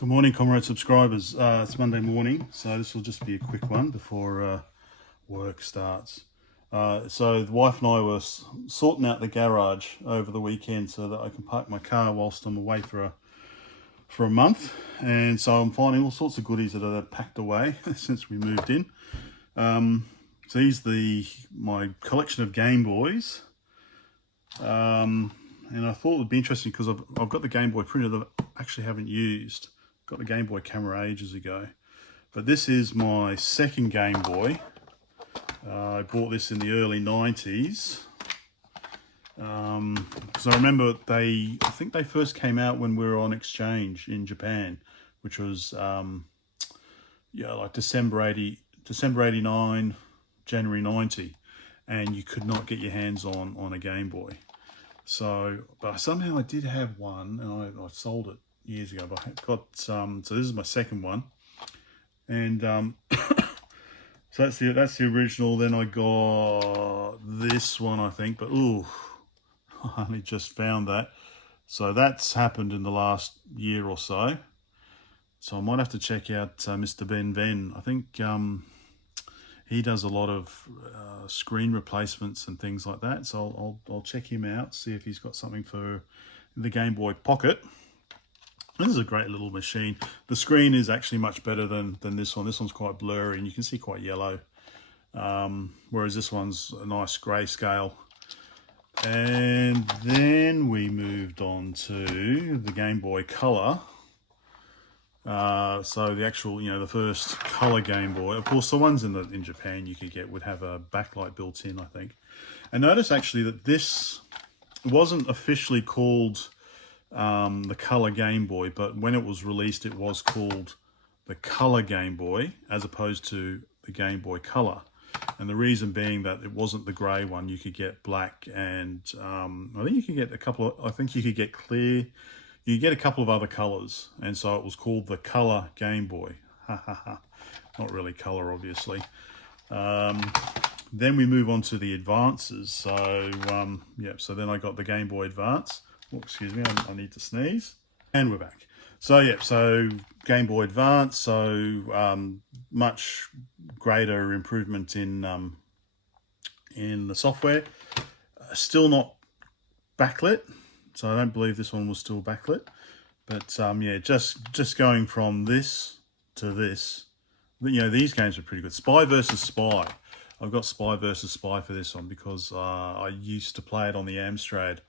Good morning, comrade subscribers. It's Monday morning, so this will just be a quick one before work starts. So the wife and I were sorting out the garage over the weekend so that I can park my car whilst I'm away for a month. And so I'm finding all sorts of goodies that are packed away since we moved in. So here's my collection of Game Boys. And I thought it would be interesting because I've got the Game Boy printer that I actually haven't used. Got the Game Boy camera ages ago, but this is my second Game Boy. I bought this in the early 90s because I remember I think they first came out when we were on exchange in Japan, which was like December 89, January 90, and you could not get your hands on a Game Boy. So, but somehow I did have one, and I sold it years ago. But I got so this is my second one, and so that's the original. Then I got this one, I think, but I only just found that. So that's happened in the last year or so. So I might have to check out Mr. Ben Venn. I think he does a lot of screen replacements and things like that. So I'll check him out, see if he's got something for the Game Boy Pocket. This is a great little machine. The screen is actually much better than this one. This one's quite blurry and you can see quite yellow. Whereas this one's a nice grayscale. And then we moved on to the Game Boy Color. So the actual, the first color Game Boy, of course, the ones in Japan you could get would have a backlight built in, I think. And notice actually that this wasn't officially called the Color Game Boy, but when it was released, it was called the Color Game Boy as opposed to the Game Boy Color. And the reason being that it wasn't the grey one. You could get black, and I think you could get you could get clear. You get a couple of other colours, and so it was called the Color Game Boy. Not really colour, obviously. Then we move on to the advances. So, so then I got the Game Boy Advance. Oh, excuse me, I need to sneeze. And we're back. So, so Game Boy Advance, so much greater improvement in the software. Still not backlit. So I don't believe this one was still backlit, but just going from this to this, these games are pretty good. Spy versus Spy. I've got Spy versus Spy for this one because I used to play it on the Amstrad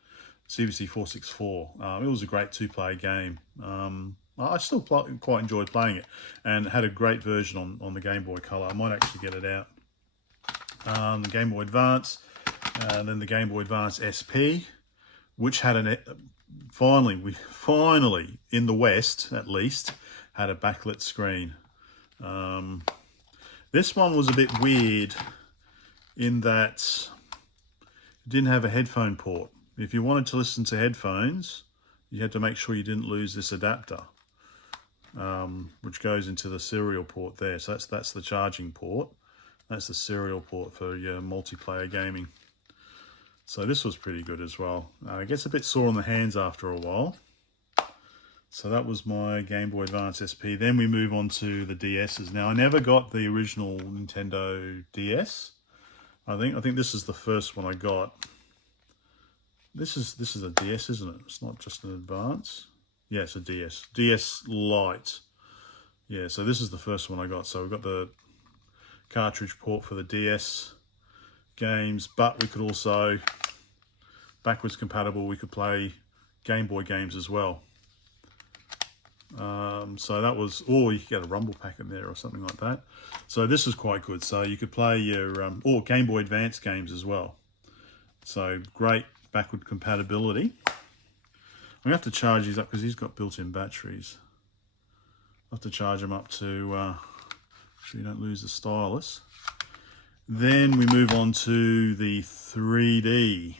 CVC 464. It was a great two-player game. I still quite enjoyed playing it, and it had a great version on the Game Boy Color. I might actually get it out. The Game Boy Advance, then the Game Boy Advance SP, which had finally in the West at least had a backlit screen. This one was a bit weird in that it didn't have a headphone port. If you wanted to listen to headphones, you had to make sure you didn't lose this adapter, which goes into the serial port there. So that's the charging port. That's the serial port for your multiplayer gaming. So this was pretty good as well. It gets a bit sore on the hands after a while. So that was my Game Boy Advance SP. Then we move on to the DSs. Now I never got the original Nintendo DS. I think this is the first one I got. This is a DS, isn't it? It's not just an Advance. Yeah, it's a DS. DS Lite. Yeah, so this is the first one I got. So we've got the cartridge port for the DS games, but we could also, backwards compatible, we could play Game Boy games as well. So that was, or you could get a rumble pack in there or something like that. So this is quite good. So you could play your, or Game Boy Advance games as well. So great backward compatibility. I'm gonna have to charge these up because he's got built-in batteries. I'll have to charge them up to so you don't lose the stylus. Then we move on to the 3D.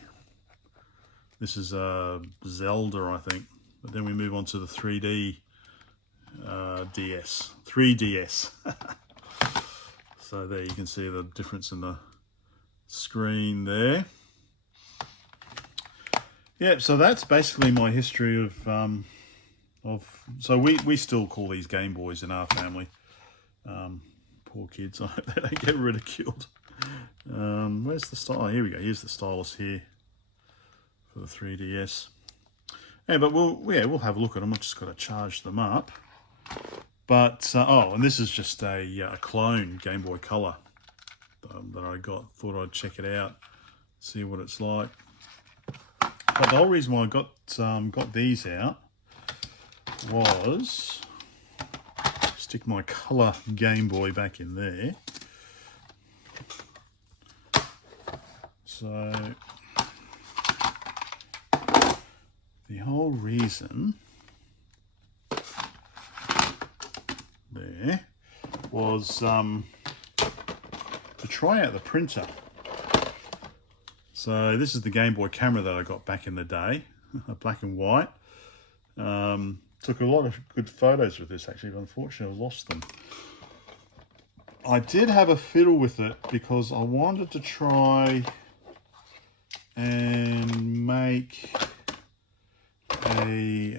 This is Zelda, I think. But then we move on to the 3D DS. 3DS. So there you can see the difference in the screen there. Yeah, so that's basically my history of So we still call these Game Boys in our family. Poor kids, I hope they don't get ridiculed. Where's the style? Oh, here we go. Here's the stylus here for the 3DS. Yeah, but we'll have a look at them. I've just got to charge them up. But oh, and this is just a clone Game Boy Color that I got. Thought I'd check it out, see what it's like. But the whole reason why I got these out was stick my Color Game Boy back in there. So the whole reason there was to try out the printer. So this is the Game Boy camera that I got back in the day, black and white. Took a lot of good photos with this actually, but unfortunately I lost them. I did have a fiddle with it because I wanted to try and make a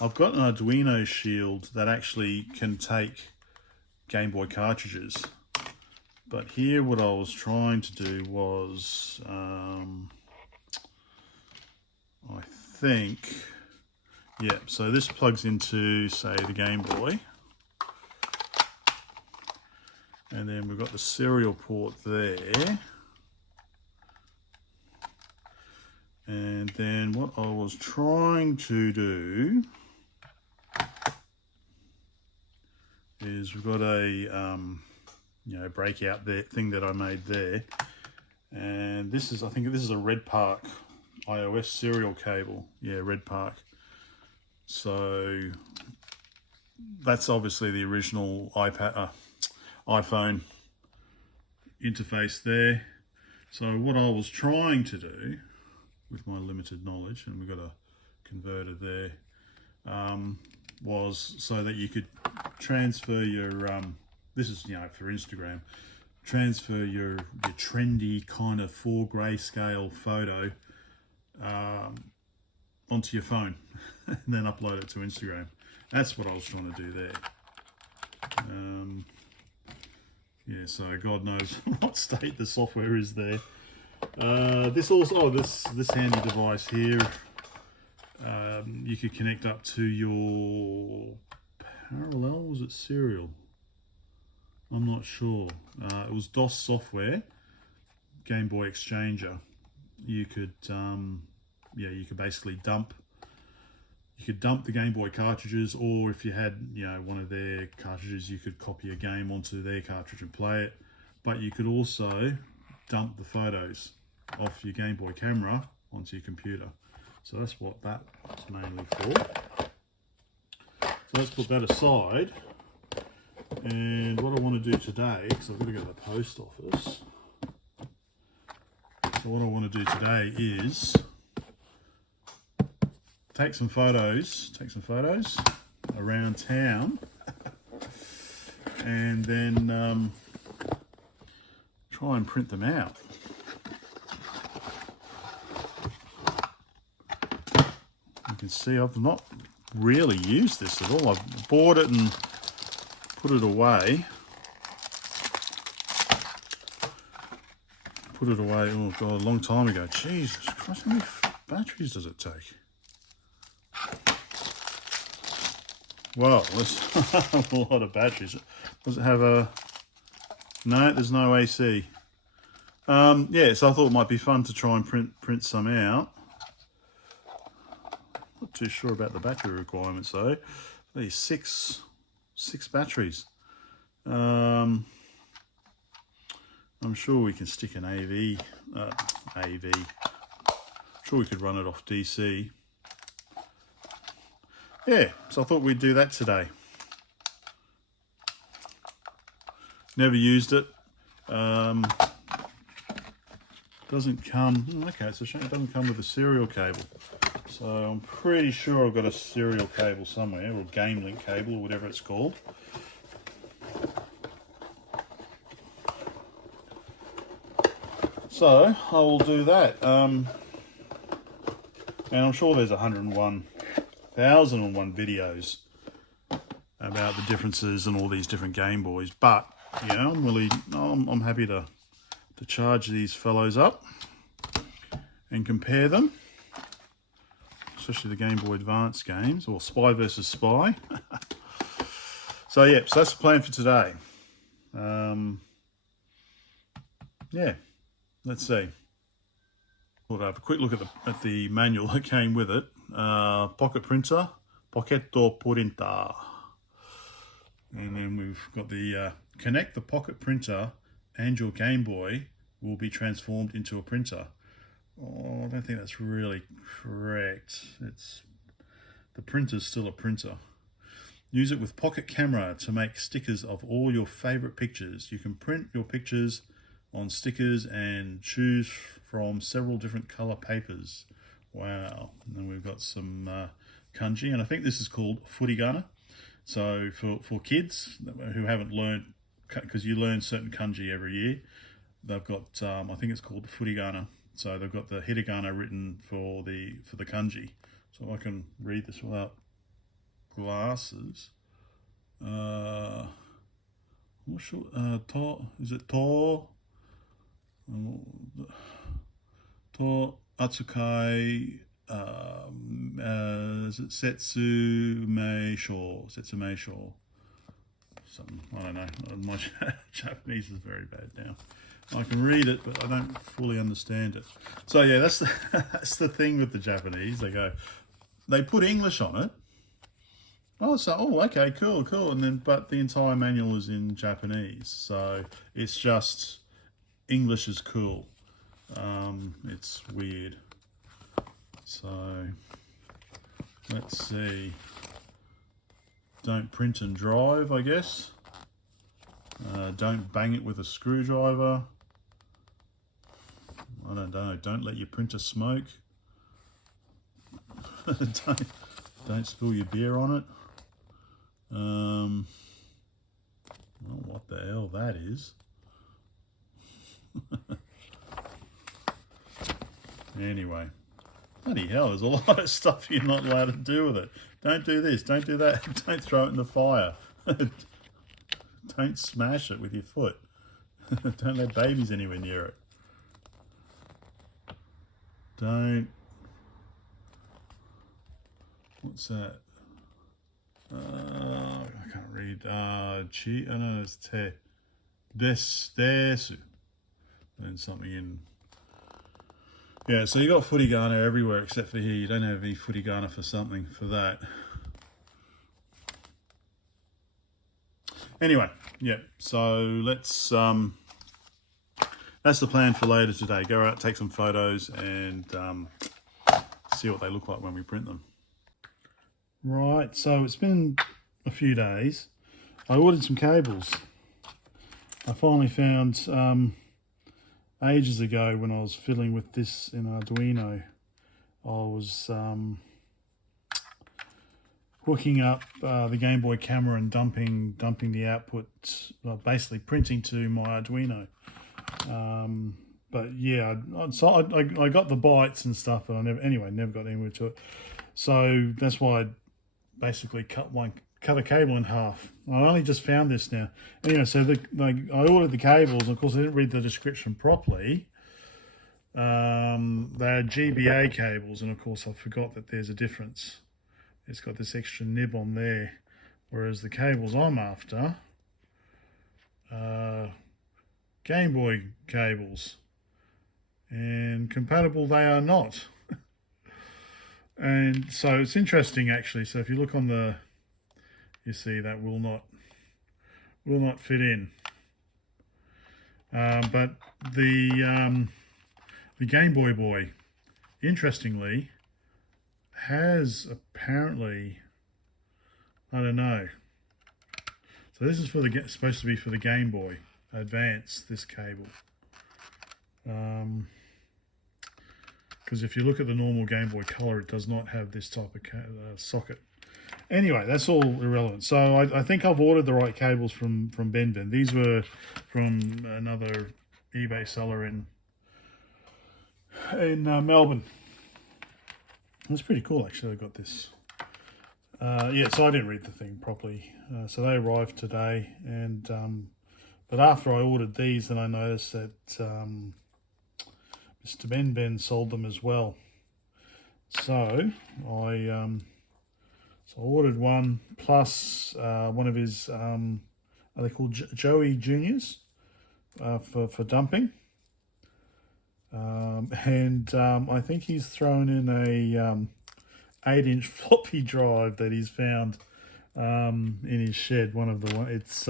I've got an Arduino shield that actually can take Game Boy cartridges, but here what I was trying to do was I think, yeah, so this plugs into, say, the Game Boy, and then we've got the serial port there. And then what I was trying to do is we've got a breakout there thing that I made there, and this is, I think this is a Red Park iOS serial cable. Yeah, Red Park. So that's obviously the original iPhone interface there. So what I was trying to do with my limited knowledge, and we've got a converter there, was so that you could transfer your this is, for Instagram, transfer your trendy kind of 4 grayscale photo onto your phone and then upload it to Instagram. That's what I was trying to do there. Yeah, so God knows what state the software is there. This also, this handy device here, you could connect up to your parallel, was it serial? I'm not sure. It was DOS software, Game Boy Exchanger. You could, you could basically dump the Game Boy cartridges, or if you had, one of their cartridges, you could copy a game onto their cartridge and play it. But you could also dump the photos off your Game Boy camera onto your computer. So that's what that is mainly for. So let's put that aside. And what I want to do today, because I've got to go to the post office. So what I want to do today is take some photos around town, and then try and print them out. You can see I've not really used this at all. I've bought it and put it away. Oh God, a long time ago. Jesus Christ, how many batteries does it take? Well, that's a lot of batteries. Does it have a... No, there's no AC. Yeah, so I thought it might be fun to try and print some out. Not too sure about the battery requirements though. These six batteries. I'm sure we can stick an AV. I'm sure we could run it off DC. Yeah, so I thought we'd do that today. Never used it. Doesn't come, okay, it's a shame it doesn't come with a serial cable. So I'm pretty sure I've got a serial cable somewhere, or a game link cable, or whatever it's called. So I will do that. And I'm sure there's 101 1,001 videos about the differences and all these different Game Boys. But yeah, I'm happy to charge these fellows up and compare them, especially the Game Boy Advance games, or Spy versus Spy. So yeah, so that's the plan for today. Yeah, let's see. We'll have a quick look at the manual that came with it. Pocket printer, Pocketto Printer. And then we've got the connect the pocket printer and your Game Boy will be transformed into a printer. Oh, I don't think that's really correct. The printer's still a printer. Use it with Pocket Camera to make stickers of all your favorite pictures. You can print your pictures on stickers and choose from several different color papers. Wow. And then we've got some kanji, and I think this is called furigana. So for kids who haven't learned, because you learn certain kanji every year, they've got, I think it's called furigana. So they've got the hiragana written for the kanji. So I can read this without glasses. I'm not sure. Is it to? To atsukai. Is it setsumeisho? Setsumeisho. Something, I don't know. My Japanese is very bad now. I can read it, but I don't fully understand it. So yeah, that's the thing with the Japanese. They put English on it. Okay, cool. And then, but the entire manual is in Japanese. So it's just English is cool. It's weird. So let's see. Don't print and drive, I guess. Don't bang it with a screwdriver. I don't know. Don't let your printer smoke. don't spill your beer on it. Well, what the hell that is. Anyway, bloody hell, there's a lot of stuff you're not allowed to do with it. Don't do this, don't do that, don't throw it in the fire. Don't smash it with your foot. Don't let babies anywhere near it. What's that? I can't read. No, it's te. Desu. And something in. Yeah, so you got furigana everywhere except for here. You don't have any furigana for something for that. Anyway, yeah, so let's, that's the plan for later today. Go out, take some photos and see what they look like when we print them. Right, so it's been a few days. I ordered some cables. I finally found, ages ago when I was fiddling with this in Arduino, I was hooking up the Game Boy camera and dumping the output, basically printing to my Arduino. But yeah, so I got the bytes and stuff, but I never got anywhere to it. So that's why I basically cut a cable in half. I only just found this now. Anyway, so I ordered the cables, and of course I didn't read the description properly. They are GBA cables, and of course I forgot that there's a difference. It's got this extra nib on there, whereas the cables I'm after are Game Boy cables, and compatible they are not. And so it's interesting actually. So if you look on the, you see that will not fit in. But the Game Boy, interestingly, has apparently, I don't know. So this is supposed to be for the Game Boy Advance, this cable. Because if you look at the normal Game Boy Color, it does not have this type of socket. Anyway, that's all irrelevant. So I think I've ordered the right cables from Ben. These were from another eBay seller in Melbourne. It's pretty cool actually. I got this Yeah, so I didn't read the thing properly. So they arrived today, and but after I ordered these, then I noticed that Mr. Ben sold them as well. So I ordered one plus one of his are they called Joey Juniors for dumping, and I think he's thrown in a 8-inch floppy drive that he's found in his shed. One of the one it's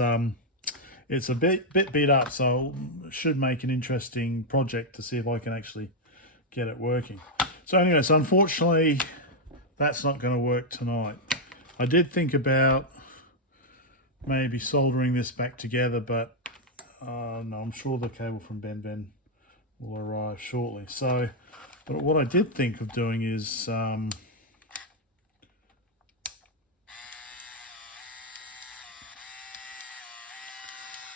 a bit beat up, so it should make an interesting project to see if I can actually get it working. So anyway, so unfortunately that's not going to work tonight. I did think about maybe soldering this back together, but no, I'm sure the cable from Ben will arrive shortly. So, but what I did think of doing is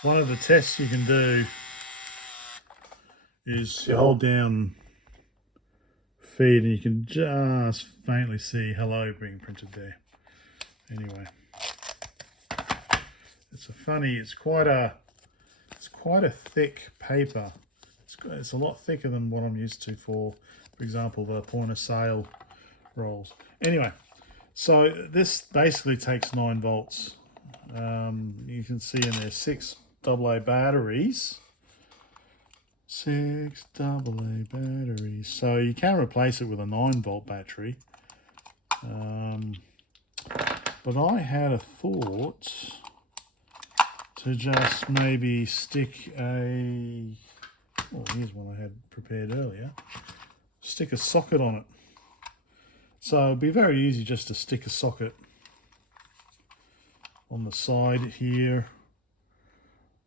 one of the tests you can do is you hold down feed and you can just faintly see hello being printed there. Anyway, it's quite a thick paper. It's a lot thicker than what I'm used to for example, the point of sale rolls. Anyway, so this basically takes 9 volts. You can see in there 6 AA batteries. 6 AA batteries. So you can replace it with a 9-volt battery. But I had a thought to just maybe stick a... Oh, here's one I had prepared earlier. Stick a socket on it. So it'd be very easy just to stick a socket on the side here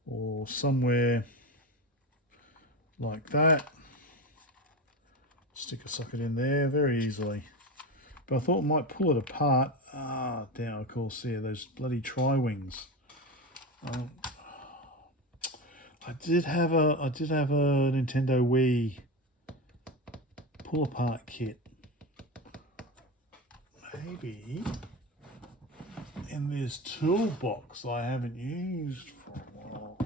or somewhere like that. Stick a socket in there very easily. But I thought I might pull it apart. Down, of course, here, those bloody tri-wings. I did have a Nintendo Wii pull apart kit. Maybe in this toolbox I haven't used for a while.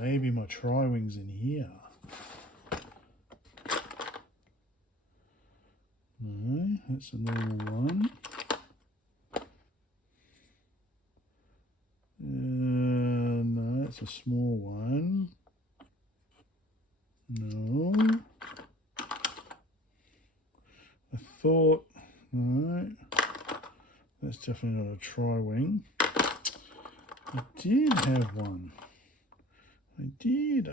Maybe my tri-wings in here. No, that's a normal one. No, that's a small one. No. I thought, no, that's definitely not a tri-wing. I did have one. I did.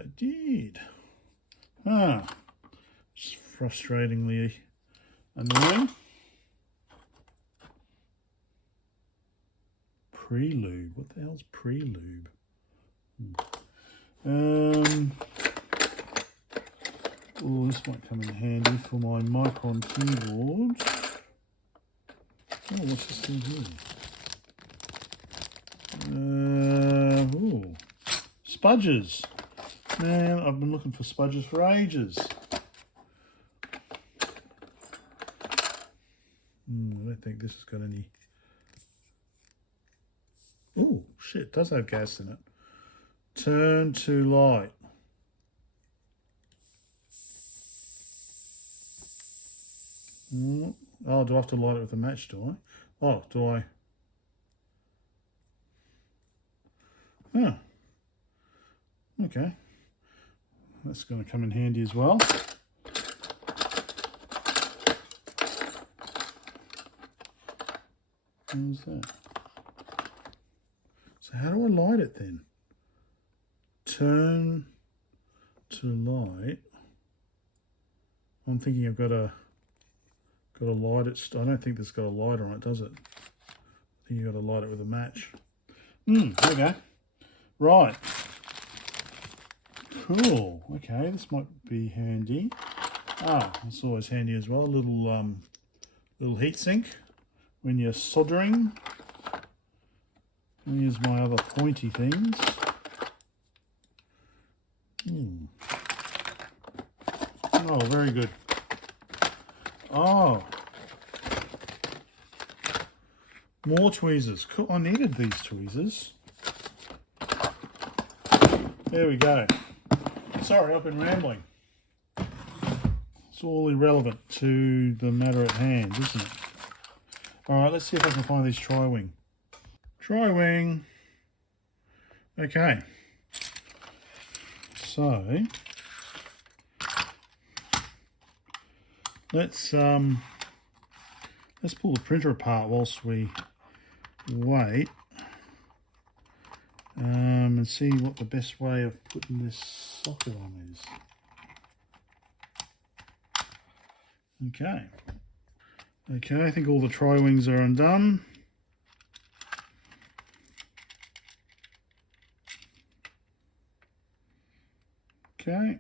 Just frustratingly annoying. Prelude. What the hell's prelude? Oh, this might come in handy for my Micron keyboard. Oh, what's this thing here? Oh, spudges. Man, I've been looking for spudges for ages. I don't think this has got any. Oh, shit, it does have gas in it. Turn to light. Oh, do I have to light it with a match, do I? Oh, do I? Oh. Okay. That's going to come in handy as well. How's that? So how do I light it then? Turn to light. I'm thinking I've got to light it. I don't think this has got a light on it, does it? I think you've got to light it with a match. Okay. Right. Cool. Okay, this might be handy. It's always handy as well. A little heat sink when you're soldering. And here's my other pointy things. Oh, very good. Oh, More tweezers. Cool. I needed these tweezers. There we go. Sorry, I've been rambling. It's all irrelevant to the matter at hand, isn't it? All right, let's see if I can find these tri-wing. Tri-wing. Okay. So let's pull the printer apart whilst we wait, and see what the best way of putting this socket on is. Okay. Okay, I think all the tri-wings are undone. Okay.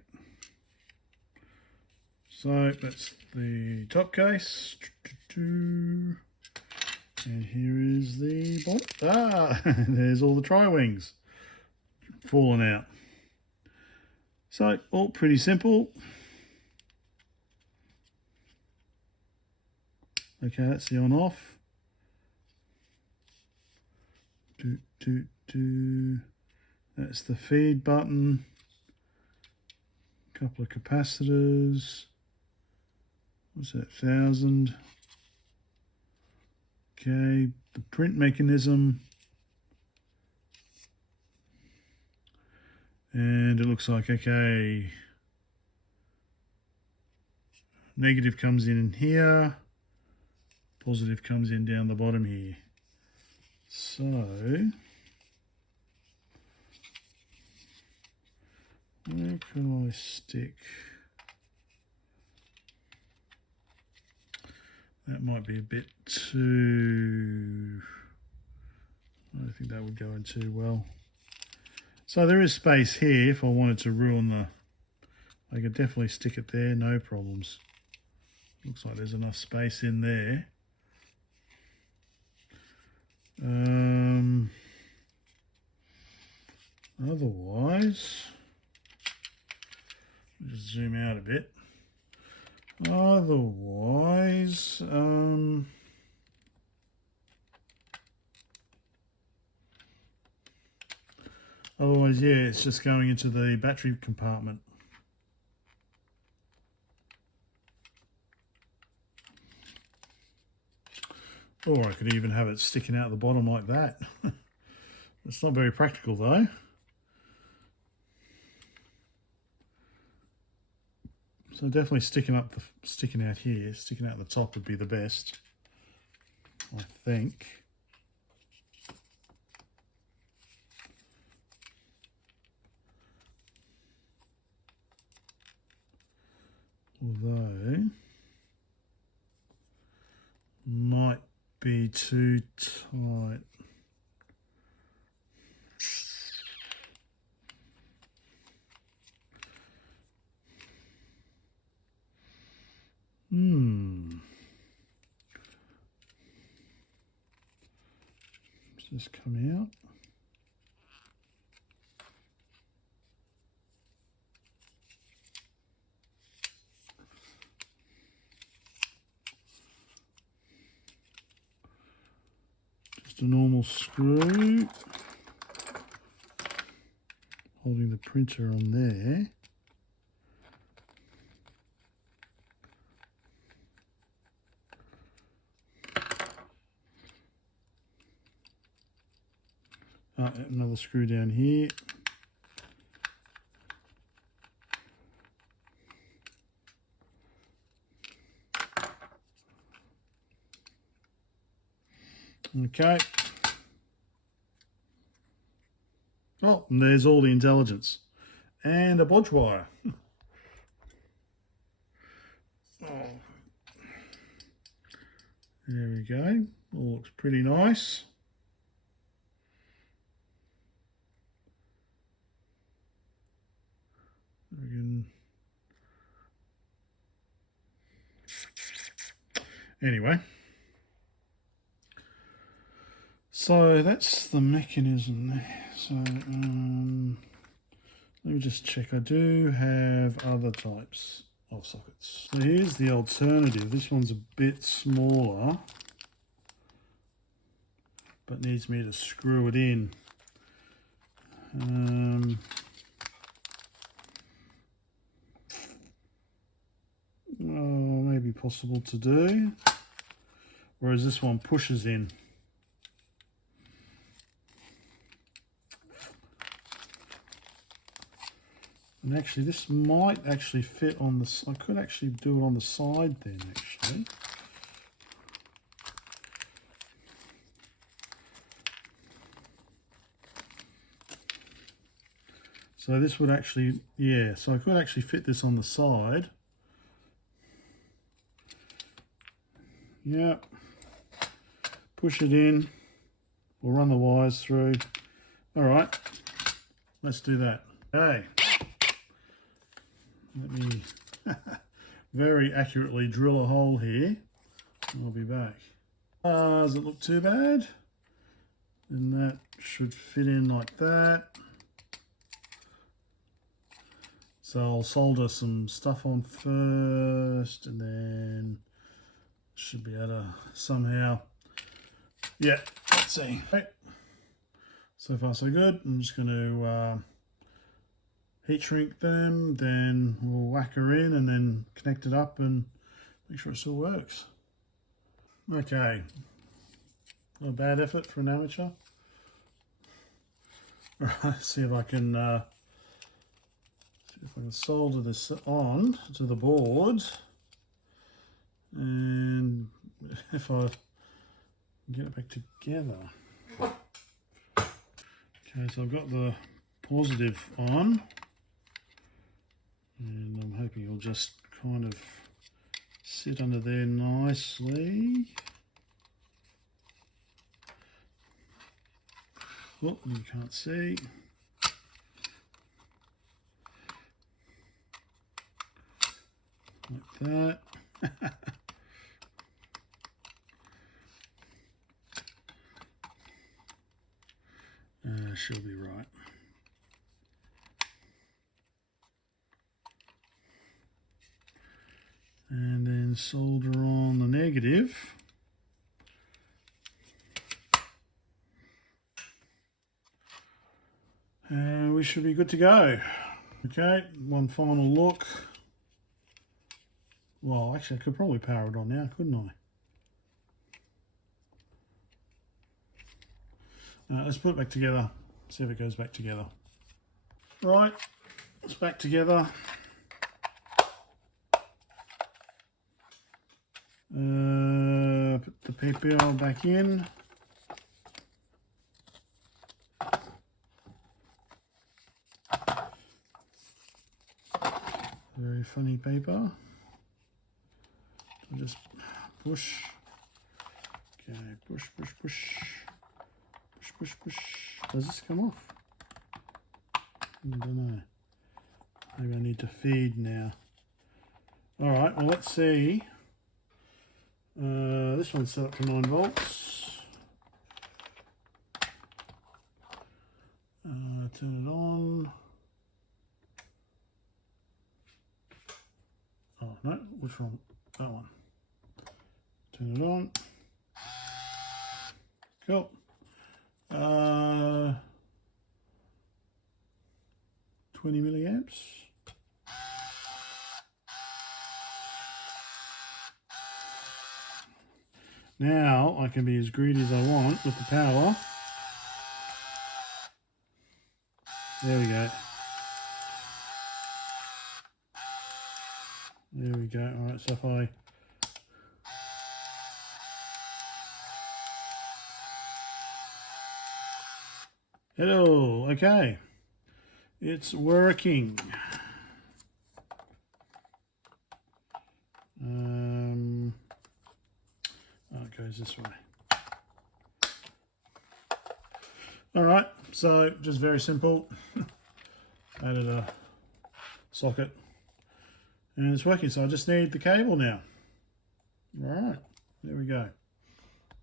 So that's the top case. And here is the bottom. Ah, there's all the tri-wings falling out. So all pretty simple. Okay, that's the on off. That's the feed button. Couple of capacitors. What's that? 1000. Okay, the print mechanism. And it looks like, okay, negative comes in here. Positive comes in down the bottom here. So where can I stick? That might be a bit too... I don't think that would go in too well. So there is space here if I wanted to ruin the... I could definitely stick it there, no problems. Looks like there's enough space in there. Otherwise, just zoom out a bit. Otherwise, yeah, it's just going into the battery compartment. Or I could even have it sticking out the bottom like that. It's not very practical though. So definitely sticking out here, sticking out the top would be the best, I think. Although might be too tight. Does this come out? Just a normal screw holding the printer on there. Another screw down here. Okay. Oh, and there's all the intelligence. And a bodge wire. Oh. There we go. All looks pretty nice. Anyway, so that's the mechanism there. So let me just check. I do have other types of sockets. So here's the alternative. This one's a bit smaller. but needs me to screw it in. Maybe possible to do, whereas this one pushes in. And actually this might actually fit on the, I could actually do it on the side then actually. So this would actually, yeah, so I could actually fit this on the side. Yeah, push it in, we'll run the wires through. All right, let's do that. Okay, let me very accurately drill a hole here. I'll be back. Does it look too bad? And that should fit in like that. So I'll solder some stuff on first and then should be able to somehow, yeah, let's see. Okay. So far so good. I'm just going to heat shrink them, then we'll whack her in and then connect it up and make sure it still works. Okay, not a bad effort for an amateur. All right, let's see if I can solder this on to the board, and if I get it back together. Okay, so I've got the positive on, and I'm hoping it'll just kind of sit under there nicely. Oh, you can't see. Like that. She'll be right. And then solder on the negative. And we should be good to go. Okay, one final look. Well, actually I could probably power it on now, couldn't I? Let's put it back together, see if it goes back together. Right, it's back together. Put the PPL back in. Very funny paper. I'll just push. Okay, push, push, push. Push, push, push. Does this come off? I don't know. Maybe I need to feed now. All right, well, let's see. This one's set up to 9 volts. Turn it on. Oh, no, which one? That one. Turn it on. Cool. 20 milliamps. Now I can be as greedy as I want with the power. There we go. There we go. All right, so if I hello, okay, it's working. Oh, it goes this way. All right, so just very simple. Added a socket and it's working. So I just need the cable now. All right, there we go.